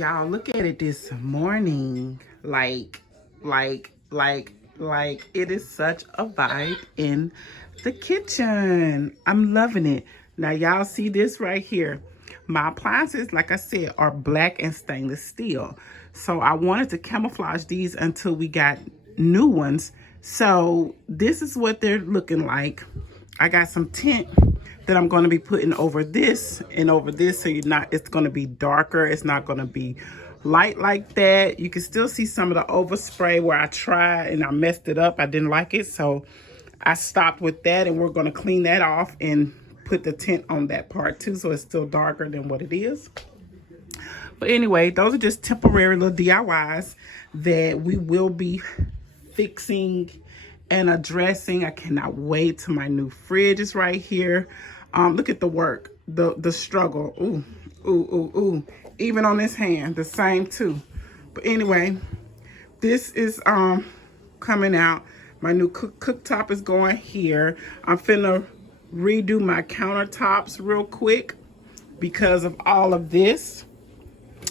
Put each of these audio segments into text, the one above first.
Y'all look at it this morning. Like it is such a vibe in the kitchen. I'm loving it. Now y'all see this right here. My appliances, like I said, are black and stainless steel. So I wanted to camouflage these until we got new ones. So this is what they're looking like. I got some tint that I'm going to be putting over this and over this, so it's going to be darker. It's not going to be light like that. You can still see some of the overspray where I tried and I messed it up. I didn't like it, so I stopped with that, and we're going to clean that off and put the tint on that part too, so it's still darker than what it is. But anyway, those are just temporary little DIYs that we will be fixing and addressing. I cannot wait till my new fridge is right here. Look at the work, the struggle. Ooh, ooh, ooh, ooh. Even on this hand, the same too. But anyway, this is coming out. My new cooktop is going here. I'm finna redo my countertops real quick because of all of this.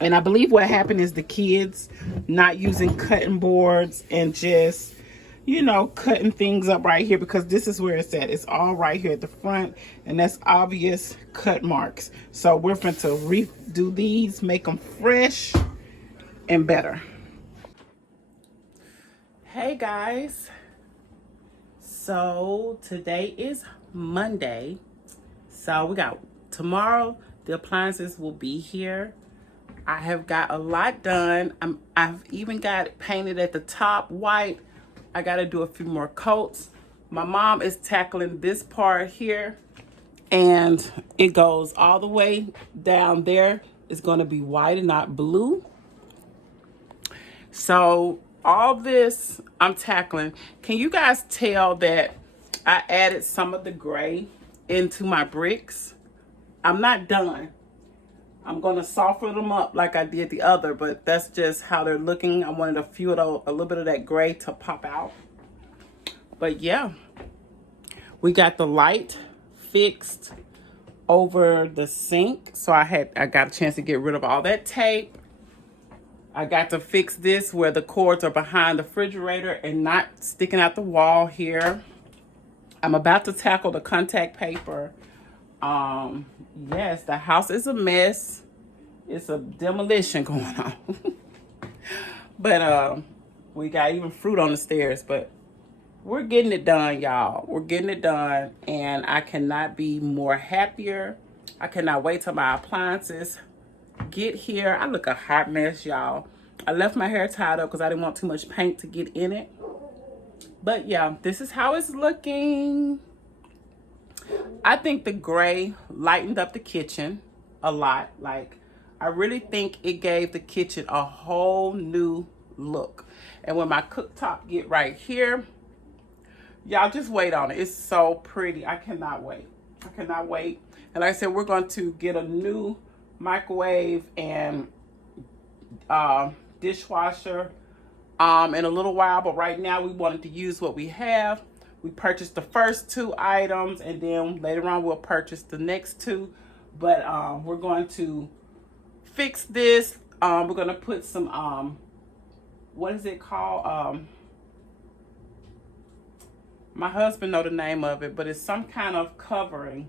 And I believe what happened is the kids not using cutting boards and just, you know, cutting things up right here, because this is where it's at. It's all right here at the front, and that's obvious cut marks. So we're going to redo these, make them fresh and better. Hey guys. So today is Monday. So we got tomorrow, the appliances will be here. I have got a lot done. I've even got it painted at the top white. I got to do a few more coats. My mom is tackling this part here, and it goes all the way down there. It's going to be white and not blue. So all this I'm tackling. Can you guys tell that I added some of the gray into my bricks? I'm not done. I'm going to soften them up like I did the other, but that's just how they're looking. I wanted a little bit of that gray to pop out. But yeah, we got the light fixed over the sink. So I got a chance to get rid of all that tape. I got to fix this where the cords are behind the refrigerator and not sticking out the wall here. I'm about to tackle the contact paper. Yes, the house is a mess. It's a demolition going on. But we got even fruit on the stairs, but we're getting it done, y'all. We're getting it done, and I cannot be more happier. I cannot wait till my appliances get here. I look a hot mess, y'all. I left my hair tied up because I didn't want too much paint to get in it. But yeah, this is how it's looking. I think the gray lightened up the kitchen a lot. Like, I really think it gave the kitchen a whole new look. And when my cooktop get right here, y'all just wait on it. It's so pretty. I cannot wait. I cannot wait. And like I said, we're going to get a new microwave and dishwasher in a little while. But right now we wanted to use what we have. We purchased the first 2 items, and then later on we'll purchase the next 2. But we're going to fix this. We're going to put some, what is it called? My husband know the name of it, but it's some kind of covering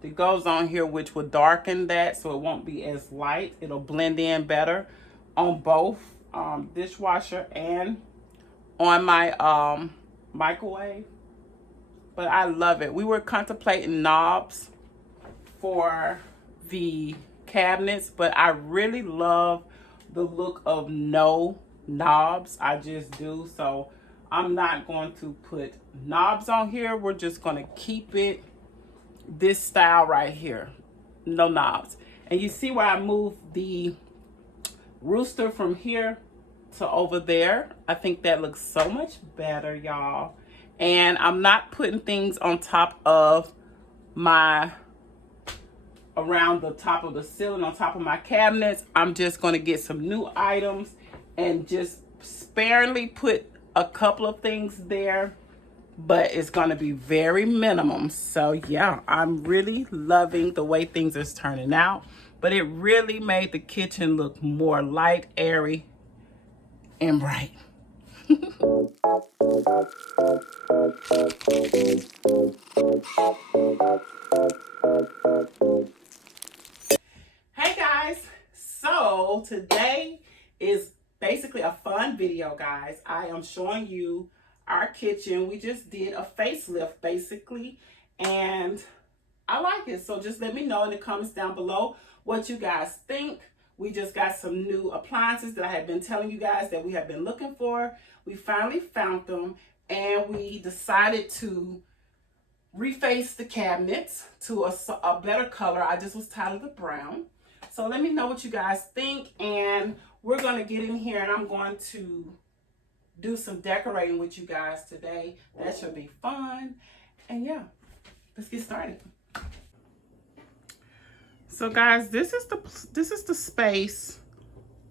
that goes on here, which will darken that so it won't be as light. It'll blend in better on both dishwasher and on my microwave. But I love it. We were contemplating knobs for the cabinets, but I really love the look of no knobs. I just do. So I'm not going to put knobs on here. We're just going to keep it this style right here. No knobs. And you see where I moved the rooster from here to over there? I think that looks so much better, y'all. And I'm not putting things on top of around the top of the ceiling, on top of my cabinets. I'm just going to get some new items and just sparingly put a couple of things there but it's gonna be very minimum. So yeah, I'm really loving the way things is turning out, but it really made the kitchen look more light, airy, and bright. Hey guys, so today is basically a fun video, guys. I am showing you our kitchen. We just did a facelift basically, and I like it. So just let me know in the comments down below what you guys think. We just got some new appliances that I have been telling you guys that we have been looking for. We finally found them, and we decided to reface the cabinets to a better color. I just was tired of the brown. So let me know what you guys think, and we're going to get in here and I'm going to do some decorating with you guys today. That should be fun. And yeah, let's get started. So guys, this is the space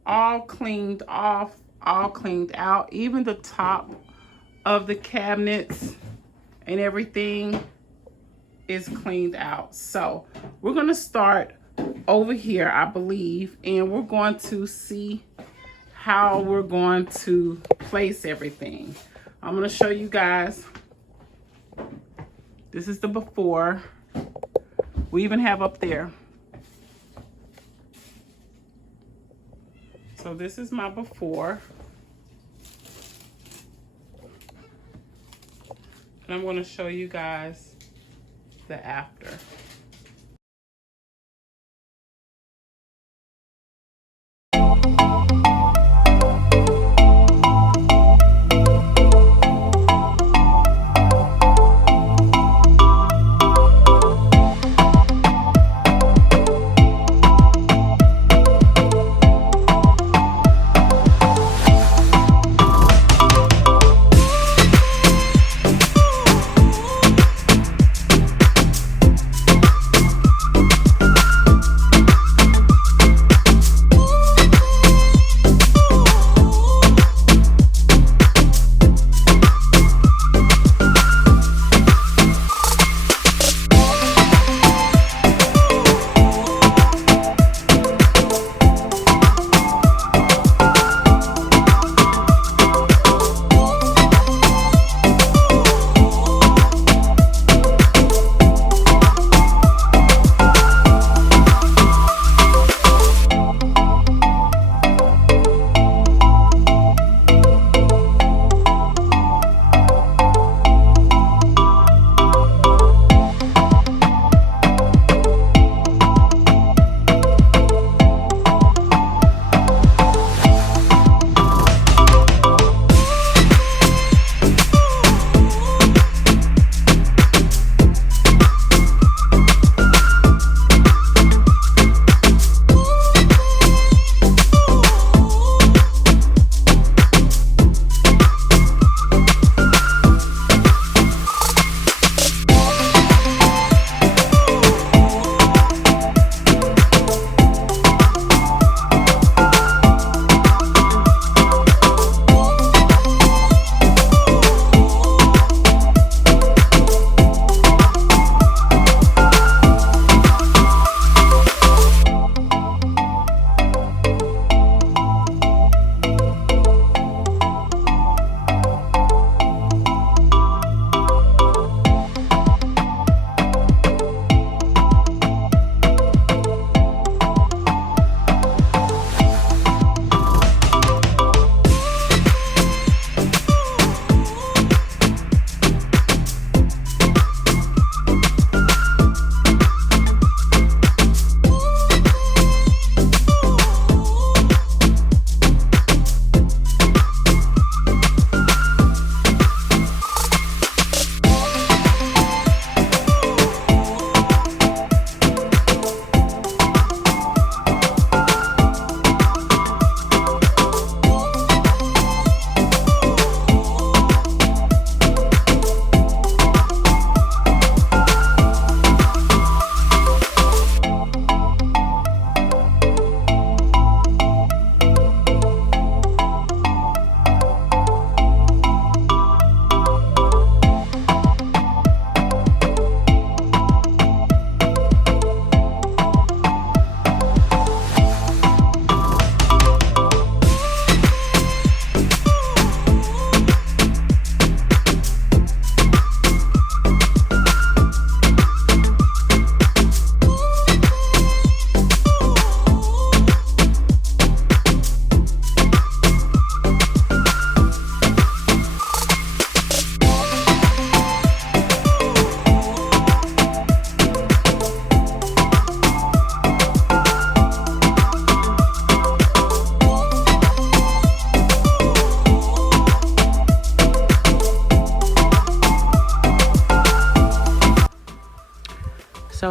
all cleaned off, all cleaned out, even the top of the cabinets and everything is cleaned out. So we're going to start over here, I believe, and we're going to see how we're going to place everything. I'm going to show you guys. This is the before. We even have up there. So this is my before. And I'm going to show you guys the after.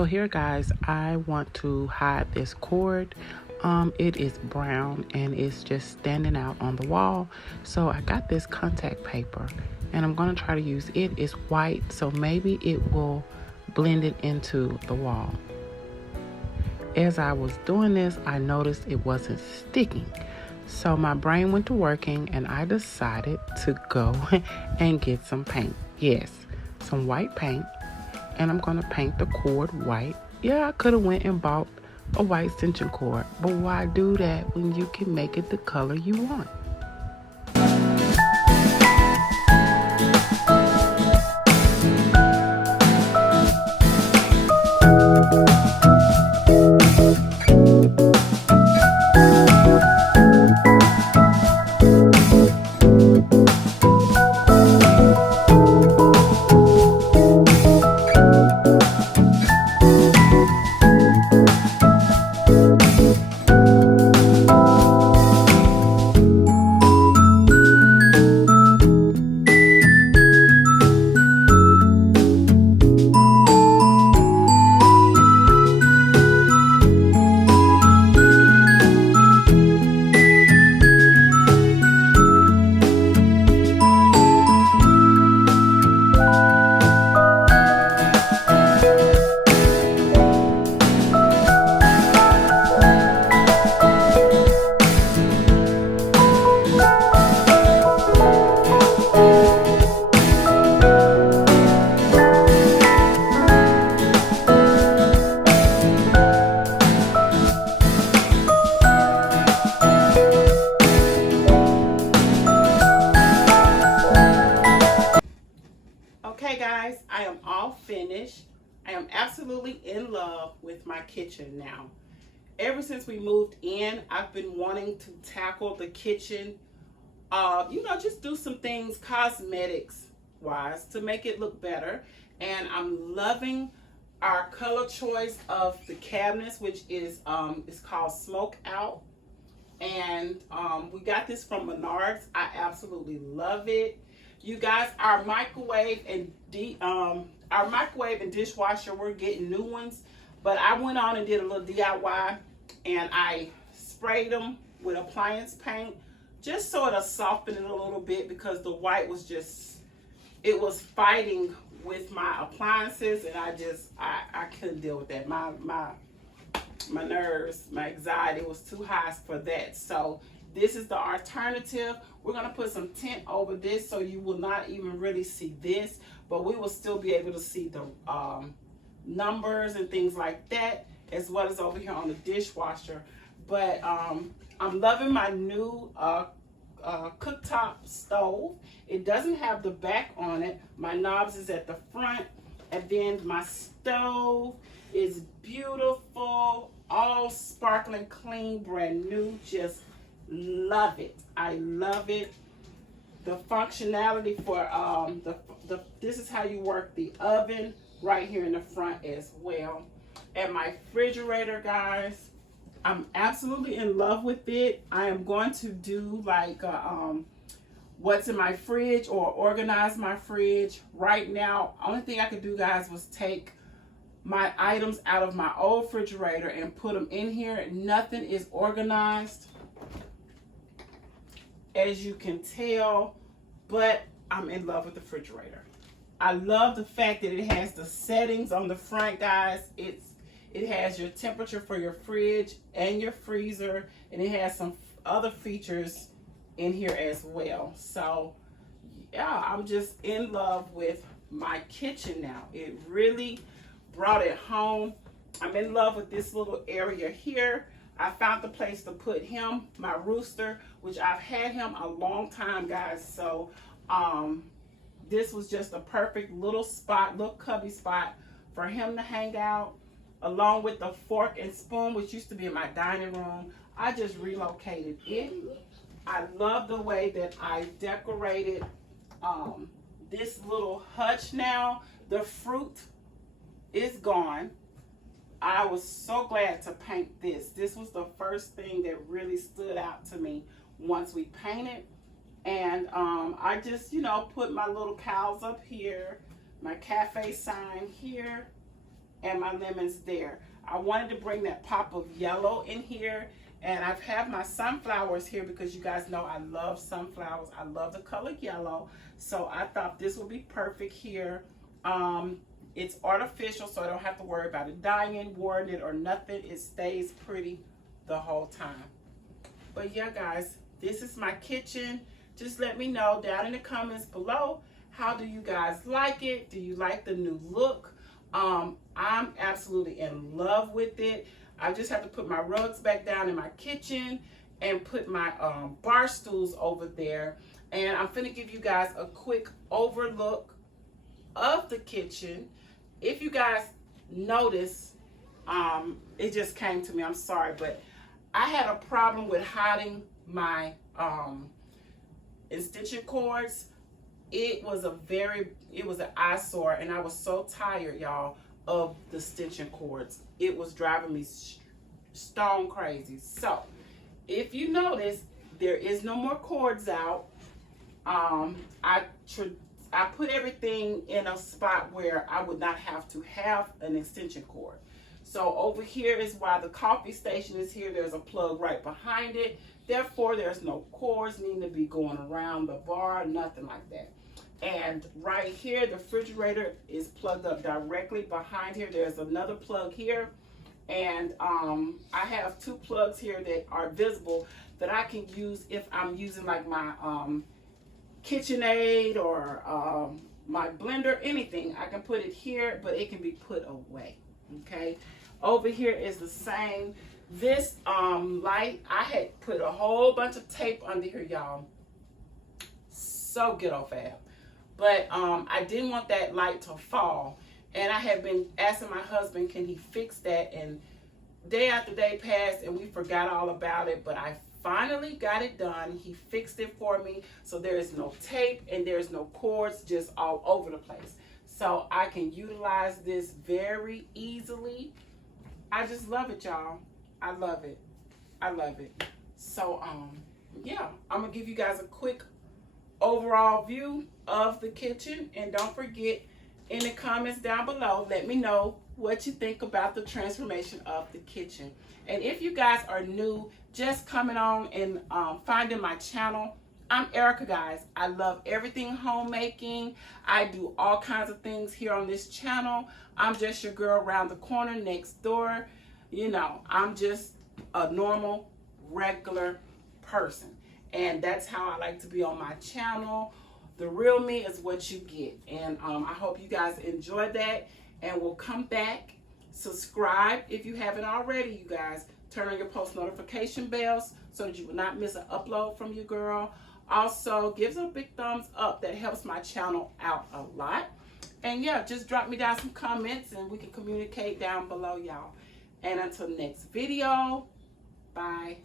here, guys, I want to hide this cord. It is brown and it's just standing out on the wall. So I got this contact paper and I'm going to try to use it. It's white, so maybe it will blend it into the wall. As I was doing this, I noticed it wasn't sticking. So my brain went to working and I decided to go and get some paint. Yes, some white paint. And I'm going to paint the cord white. Yeah, I could have went and bought a white extension cord, but why do that when you can make it the color you want? Okay guys, I am all finished. I am absolutely in love with my kitchen now. Ever since we moved in, I've been wanting to tackle the kitchen, just do some things cosmetics wise to make it look better. And I'm loving our color choice of the cabinets, which is it's called Smoke Out. And we got this from Menards. I absolutely love it. You guys, our microwave and dishwasher, we're getting new ones. But I went on and did a little DIY, and I sprayed them with appliance paint just so it'll soften it a little bit, because the white was just, it was fighting with my appliances, and I couldn't deal with that. My nerves, my anxiety was too high for that. So this is the alternative. We're gonna put some tint over this so you will not even really see this, but we will still be able to see the numbers and things like that, as well as over here on the dishwasher. But I'm loving my new cooktop stove. It doesn't have the back on it. My knobs is at the front, and then my stove is beautiful, all sparkling clean, brand new. Just love it. I love it. The functionality for this is how you work the oven right here in the front as well. And my refrigerator, guys, I'm absolutely in love with it. I am going to do like what's in my fridge, or organize my fridge right now. Only thing I could do, guys, was take my items out of my old refrigerator and put them in here. Nothing is organized, as you can tell, but I'm in love with the refrigerator. I love the fact that it has the settings on the front, guys. It has your temperature for your fridge and your freezer, and it has some other features in here as well. So yeah, I'm just in love with my kitchen now. It really brought it home. I'm in love with this little area here. I found the place to put him, my rooster, which I've had him a long time, guys. So this was just a perfect little spot, little cubby spot for him to hang out, along with the fork and spoon, which used to be in my dining room. I just relocated it. I love the way that I decorated this little hutch now. The fruit is gone. I was so glad to paint this. This was the first thing that really stood out to me once we painted. And I just, put my little cows up here, my cafe sign here, and my lemons there. I wanted to bring that pop of yellow in here, and I've had my sunflowers here because you guys know I love sunflowers. I love the color yellow, so I thought this would be perfect here. It's artificial, so I don't have to worry about it dying, warding it, or nothing. It stays pretty the whole time. But yeah, guys, this is my kitchen. Just let me know down in the comments below, how do you guys like it? Do you like the new look? I'm absolutely in love with it. I just have to put my rugs back down in my kitchen and put my bar stools over there. And I'm finna give you guys a quick overlook of the kitchen. If you guys notice, it just came to me, I'm sorry, but I had a problem with hiding my extension cords. It was an eyesore, and I was so tired, y'all, of the extension cords. It was driving me stone crazy. So if you notice, there is no more cords out. I put everything in a spot where I would not have to have an extension cord. So over here is why the coffee station is here. There's a plug right behind it. Therefore, there's no cords needing to be going around the bar, nothing like that. And right here, the refrigerator is plugged up directly behind here. There's another plug here. And I have two plugs here that are visible that I can use if I'm using like my KitchenAid or my blender, anything. I can put it here, but it can be put away, okay? Over here is the same. This light, I had put a whole bunch of tape under here, y'all. So ghetto fab. But I didn't want that light to fall. And I have been asking my husband, can he fix that? And day after day passed and we forgot all about it, but I finally got it done. He fixed it for me, so there is no tape and there's no cords just all over the place. So I can utilize this very easily. I just love it, y'all. I love it. I love it. So yeah, I'm gonna give you guys a quick overall view of the kitchen, and don't forget, in the comments down below, let me know what you think about the transformation of the kitchen. And if you guys are new, just coming on and finding my channel, I'm Erica, guys. I love everything homemaking. I do all kinds of things here on this channel. I'm just your girl around the corner next door. You know, I'm just a normal, regular person. And that's how I like to be on my channel. The real me is what you get. And I hope you guys enjoyed that and will come back. Subscribe if you haven't already, you guys. Turn on your post notification bells so that you will not miss an upload from your girl. Also, give us a big thumbs up. That helps my channel out a lot. And yeah, just drop me down some comments and we can communicate down below, y'all. And until next video, bye.